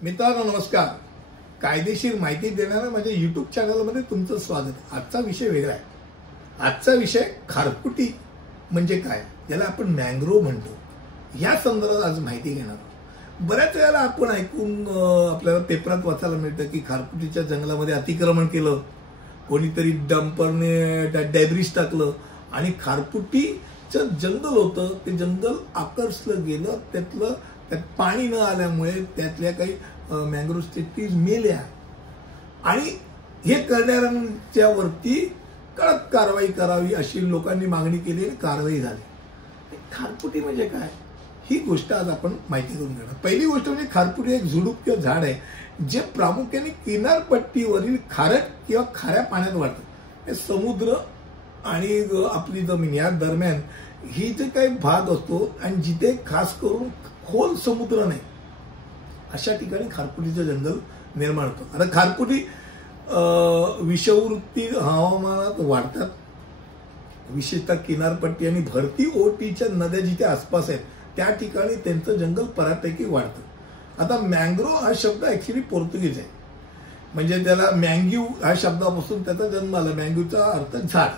मित्रांनो नमस्कार. कायदेशीर माहिती देणाऱ्या माझ्या यूट्यूब चॅनलमध्ये तुमचं स्वागत. आजचा विषय वेगळा आहे. आजचा विषय खारफुटी म्हणजे काय, याला आपण मँग्रोव्ह म्हणतो, या संदर्भात आज माहिती घेणार आहोत. बऱ्याच वेळेला आपण ऐकून आपल्याला पेपरात वाचायला मिळतं की खारफुटीच्या जंगलामध्ये अतिक्रमण केलं, कोणीतरी डंपरने डेब्रिज टाकलं आणि खारफुटीचं जंगल होतं ते जंगल आकर्षलं गेलं. त्यात पाणी न आल्यामुळे त्यातल्या काही मँग्रोव्ह स्पीशीज मेल्या आणि हे करणाऱ्यांच्या वरती कडक कारवाई करावी अशी लोकांनी मागणी केली आणि कारवाई झाली. खारफुटी म्हणजे काय ही गोष्ट आज आपण माहिती करून घेणार. पहिली गोष्ट म्हणजे खारफुटी एक झुडूप किंवा झाड आहे जे प्रामुख्याने किनारपट्टीवरील खारट किंवा खाऱ्या पाण्यात वाढतं. हे समुद्र आणि आपली जमीन या दरम्यान ही जे काही भाग असतो आणि जिथे खास करून खोल समुद्र नाही अशा ठिकाणी खारफुटीचं जंगल निर्माण होतं. आता खारफुटी विषववृत्ती हवामानात वाढतात, विशेषतः किनारपट्टी आणि भरती ओटीच्या नद्या जिथे आसपास आहेत त्या ठिकाणी त्यांचं जंगल बऱ्यापैकी वाढतं. आता मँग्रोव्ह हा शब्द ऍक्च्युली पोर्तुगीज आहे, म्हणजे त्याला मँग्यू ह्या शब्दापासून त्याचा जन्म आला. मँग्यूचा अर्थ झाड.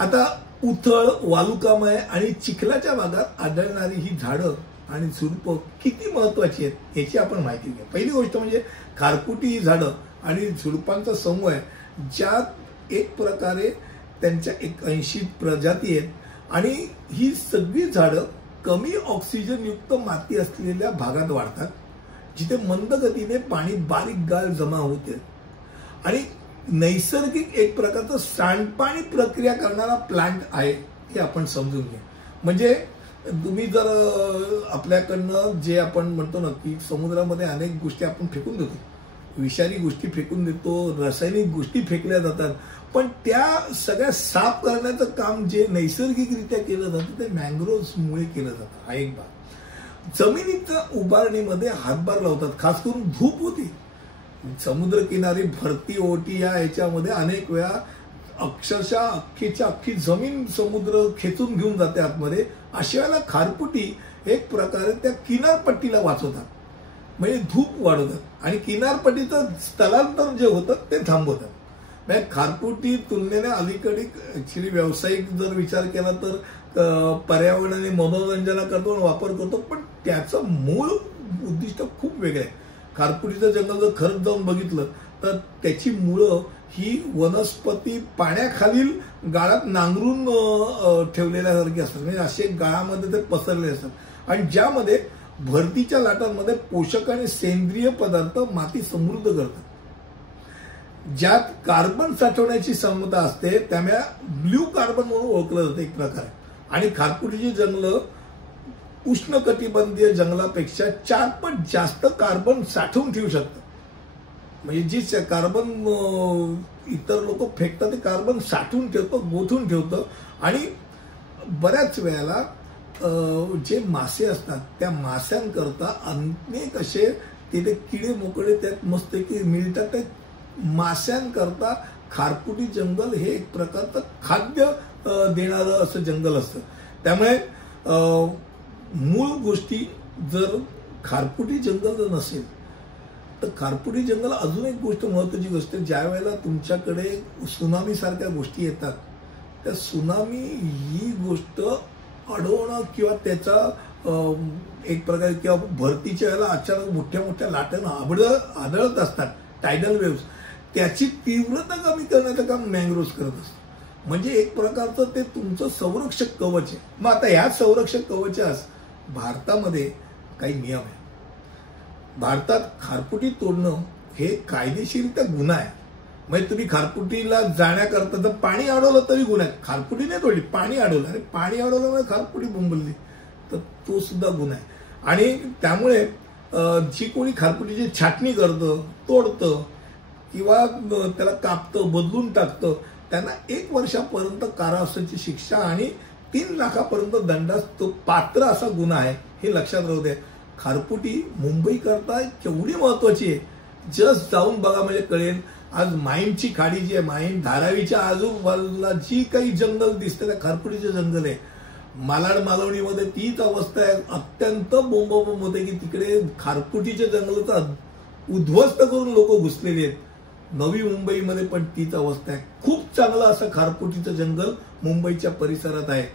आता उथळ, वालुकामय आणि चिखलाच्या भागात आढळणारी ही झाडं आणि झुडपं किती महत्वाची आहेत याची आपण माहिती घ्या. पहिली गोष्ट म्हणजे खारफुटी ही झाडं आणि झुडपांचा समूह आहे ज्यात एक प्रकारे त्यांच्या 80 प्रजाती आहेत आणि ही सगळी झाडं कमी ऑक्सिजन युक्त माती असलेल्या भागात वाढतात जिथे मंद गतीने पाणी बारीक गाळ जमा होते आणि नैसर्गिक एक प्रकारचं सांडपाणी प्रक्रिया करणारा प्लांट आहे हे आपण समजून घ्या. म्हणजे तुम्ही जर आपल्याकडनं जे आपण म्हणतो ना की समुद्रामध्ये अनेक गोष्टी आपण फेकून देतो, विषारी गोष्टी फेकून देतो, रासायनिक गोष्टी फेकल्या जातात, पण त्या सगळ्या साफ करण्याचं काम जे नैसर्गिकरित्या केलं जातं ते मँग्रोव्हमुळे केलं जातं. हा एक भाग. जमिनीच्या उभारणीमध्ये हातभार लावतात, खास करून धूप होती. समुद्रकिनारी भरती ओटी या याच्यामध्ये अनेक वेळा अक्षरशः अख्खी जमीन समुद्र खेचून घेऊन जाते आतमध्ये. अशा वेळेला खारफुटी एक प्रकारे त्या किनारपट्टीला वाचवतात, म्हणजे धूप वाढवतात आणि किनारपट्टीचं स्थलांतर जे होतं ते थांबवतात. म्हणजे खारफुटी तुलनेने अलीकडे ऍक्च्युली व्यावसायिक जर विचार केला तर पर्यावरण आणि मनोरंजनाकरता वापर करतो, पण त्याचं मूळ उद्दिष्ट खूप वेगळं आहे. खारफुटीचं जंगल जर खरंच जाऊन बघितलं तर त्याची मुळं ही वनस्पती पाण्याखालील गाळात नांगरून ठेवलेल्यासारखी असतात, म्हणजे असे गाळामध्ये ते पसरले असतात आणि ज्यामध्ये भरतीच्या लाटांमध्ये पोषक आणि सेंद्रिय पदार्थ माती समृद्ध करतात. ज्यात कार्बन साठवण्याची क्षमता असते त्यामुळे ब्ल्यू कार्बन म्हणून ओळखलं जातं एक प्रकारे. आणि खारफुटीची जंगलं उष्णकटिबंधीय जंगलापेक्षा 4 पट जास्त कार्बन साठवून ठेवू शकतात. म्हणजे जी कार्बन इतर लोक फेकतात ते कार्बन साठवून ठेवतं, गोठून ठेवतं. आणि बऱ्याच वेळेला जे मासे असतात त्या माशांकरता अनेक असे तिथे किडे मोकळे त्यात मस्त की मिळतात. ते माशांकरता खारफुटी जंगल हे एक प्रकारचं खाद्य देणारं असं जंगल असतं. त्यामुळे मूळ गोष्टी जर खारफुटी जंगल जर नसेल तर खारफुटी जंगल अजून एक गोष्ट महत्वाची गोष्ट, ज्या वेळेला तुमच्याकडे सुनामी सारख्या गोष्टी येतात त्या सुनामी ही गोष्ट अडवणं किंवा त्याचा एक प्रकारे किंवा भरतीच्या वेळेला अचानक मोठ्या मोठ्या लाटांना आदळत असतात टायडल वेव्स, त्याची तीव्रता कमी करण्याचं काम मँग्रोव्ह करत असतात. म्हणजे एक प्रकारचं ते तुमचं संरक्षक कवच आहे. मग आता ह्या संरक्षक कवचास भारतामध्ये काही नियम आहे. भारतात खारफुटी तोडणं हे कायदेशीरित्या गुन्हा आहे. म्हणजे तुम्ही खारफुटीला जाण्याकरता जर पाणी अडवलं तरी गुन्हा आहे. खारफुटी नाही तोडली, पाणी अडवलं, अरे पाणी अडवल्यामुळे खारफुटी बोंबलली तर तो सुद्धा गुन्हा आहे. आणि त्यामुळे जी कोणी खारफुटीची छाटणी करतं, तोडतं किंवा त्याला कापतं, बदलून टाकतं त्यांना 1 वर्षापर्यंत कारावासाची शिक्षा आणि 3 लाखापर्यंत दंडास तो पात्र असा गुन्हा आहे. हे लक्षात राहू द्या. खारफुटी मुंबई करता केवढी महत्वाची आहे जस्ट जाऊन बघा म्हणजे कळेल. आज माहीमची खाडी जी आहे, माहीम धारावीच्या आजूबाजूला जी काही जंगल दिसते त्या खारफुटीचे जंगल आहे. मालाड मालवणीमध्ये तीच अवस्था आहे. अत्यंत बोंबाबोंब होते की तिकडे खारफुटीच्या जंगलाचा उद्ध्वस्त करून लोक घुसलेली आहेत. नवी मुंबईमध्ये पण तीच अवस्था आहे. खूप चांगलं असं खारफुटीचं जंगल मुंबईच्या परिसरात आहे.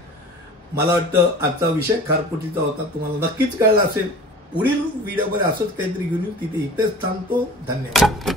मला वाटतं आजचा विषय खारफुटीचा होता, तुम्हाला नक्कीच कळला असेल. पुढील व्हिडिओमध्ये असंच काहीतरी घेऊन येऊ. इथेच थांबतो. धन्यवाद.